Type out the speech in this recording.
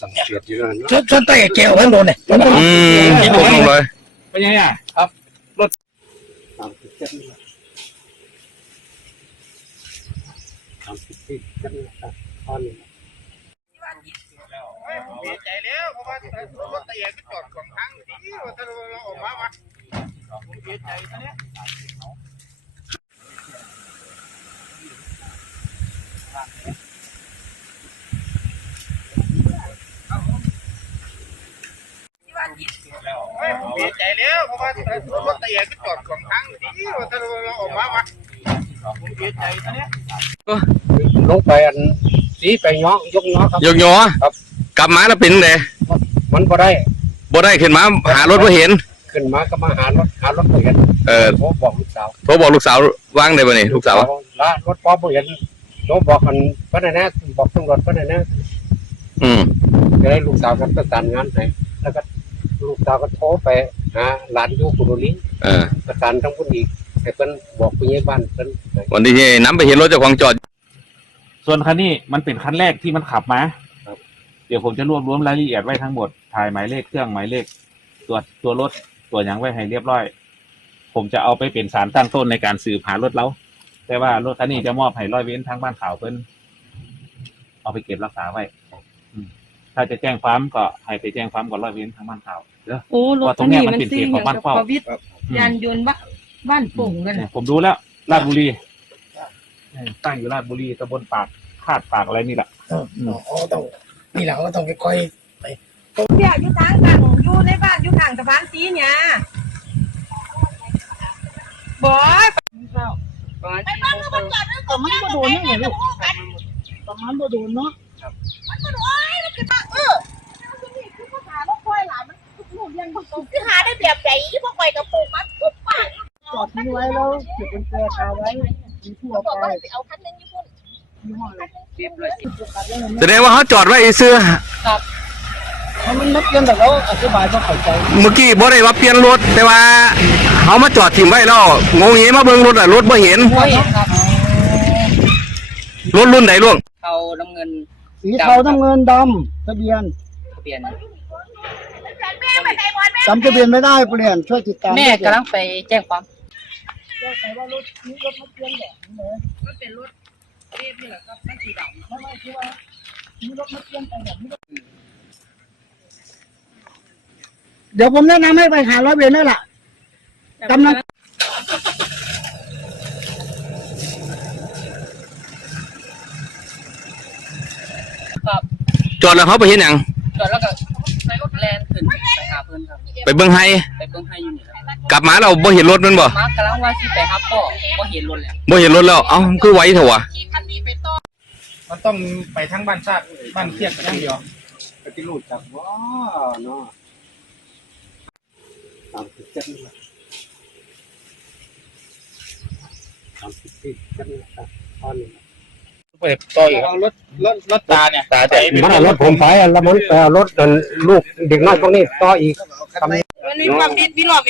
สังเกตอยู่นั่นชนชนใต้แก้วมันโดนเนี่ยอืมลงเลยเป็นยังไงอะสามสิบเจ็ดนี่แหละสามสิบสี่เจ็ดนี่แหละตอนนี้เสียใจแล้วเพราะว่ารถตะเอียกจอดของทางนี่ว่าถ้าเราออกมาวะเสียใจซะเนี่ย เสียใจแล้วเพราะว่ารถตะเอียกจอดของทางนี่ว่าถ้าเราออกมาวะเสียใจซะเนี่ยลงไปอันสีไปย้อยกย้อครับยกยอครับ กลับมาแล้วเป็นไงมันก็ได้บ่ได้ขึ้นมาหารถบ่เห็น ขึ้นมาก็มาหารถหารถเปลี่ยนเออโทรบอกลูกสาวโทรบอกลูกสาวว่างได้บ่นี่ลูกสาวละรถป๊อปเห็นโทรบอกกันเพื่นน่บอกตำรวจเพื่นน่อืมจะได้ลูกสาวกันประสานงานให้แล้วก็ ลูกสาวก็โทรไปหาหลานอยู่กุฎลิเออ ประสานทั้งคนอีกให้เพิ่นบอกผู้ใหญ่บ้านเพิ่นให้วันที่น้ำไปเห็นรถเจ้าของจอด ส่วนคันนี้มันเป็นคันแรกที่มันขับมาเดี๋ยวผมจะรวบรวมรายละเอียดไว้ทั้งหมด ถ่ายหมายเลขเครื่องหมายเลข ตัวตัวรถตัวหยังไว้ให้เรียบร้อย ผมจะเอาไปเป็นสารตั้งต้นในการสืบหารถเราแต่ว่ารถคันนี้จะมอบให้ร้อยเว้นทางบ้านข่าวเพิ่นเอาไปเก็บรักษาไว้อืมถ้าจะแจ้งความก็ให้ไปแจ้งความกับร้อยเว้นทางบ้านข่าว เด้อ โอ้รถว่าตรคังนเนี้นี้ยมัมันนเป็นซีเขตอของย่างบ้านกับเป้าประวิตรยานยนต์บ้านบ้านปุ่งกันเนี่ยผมดูแล้วราชบุรีเออตั้งอยู่ราชบุรีตำบลปากคาดปากอะไรนี่แหละอ๋อต้องนี่แหละก็ต้องไปค่อยเดี๋ยวอยู่ทางกันอยู่ในบ้านอยู่ทางสะพานสีเนี่ยบอยก่อนที่มันจะแต่มันก็โดนนี่ไงลูกประมาณก็โดนเนาะ คือหาได้แบบไหนพวกไปกับปูมัดทุกปากจอดทิ้งไว้แล้วเก็บเป็นแกคาไว้มีทั่วบอกไปว่าไปเอาคันนึงญี่ปุ่นยี่ห้ออะไรแสดงว่าเขาจอดไว้เสื้อเขามันนักเรียนแต่เขาอธิบายก็เข้าใจ เมื่อกี้บ่ได้ว่าเปลี่ยนรถแต่ว่าเขามาจอดทิ้งไว้แล้วงงเงี้มาเบิ่งรถอะรถบ่เห็นบ่เห็นครับรถรุ่นไหนล่วงเขาน้ำเงิน สีเทาน้ำเงินดำทะเบียนทะเบียน จำทะเบียนไม่ได้เปลี่ยนช่วยติดตามแม่กำลังไปแจ้งความแต่ว่ารถนี้รถมันเปลี่ยนแบบนี้เลยมันเป็นรถเรียบนี่แหละครับไม่สีดำไม่ไม่คือว่านี้รถมันเปลี่ยนไปแบบนี้เดี๋ยวผมแนะนำให้ไปหาร้อยเวรนั่นแหละกำลังจอดแล้วเขาไปเห็นหยังจอดแล้วก็ใช้รถ แลนขึ้นไปหาเพิ่นครับไปเบิ่งให้ไปเบิ่งให้อยู่นี่แหละกลับมาเราบ่เห็นรถมันบ่มากำลังว่าสิไปหาพ่อบ่เห็นรถแล้วบ่เห็นรถแล้วเอ้าคือไว้เถอะวะขี่คันนี้ไปต่อมันต้องไปทั้งบ้านชาติบ้านเทียบกันอย่างเดียวก็ที่รู้จักว่าเนาะสามสิบเจ็ดนี่แหละสามสิบสี่เจ็ดนี่แหละตอนนี้ ไปต่ออีกรถรถรถตาเนี่ยตาใจมันเอารถผมไปแล้วมันไปเอารถนั่นลูกเด็กน้อยพวกนี้ต่ออีกมันมีความดินมีรอบแหวก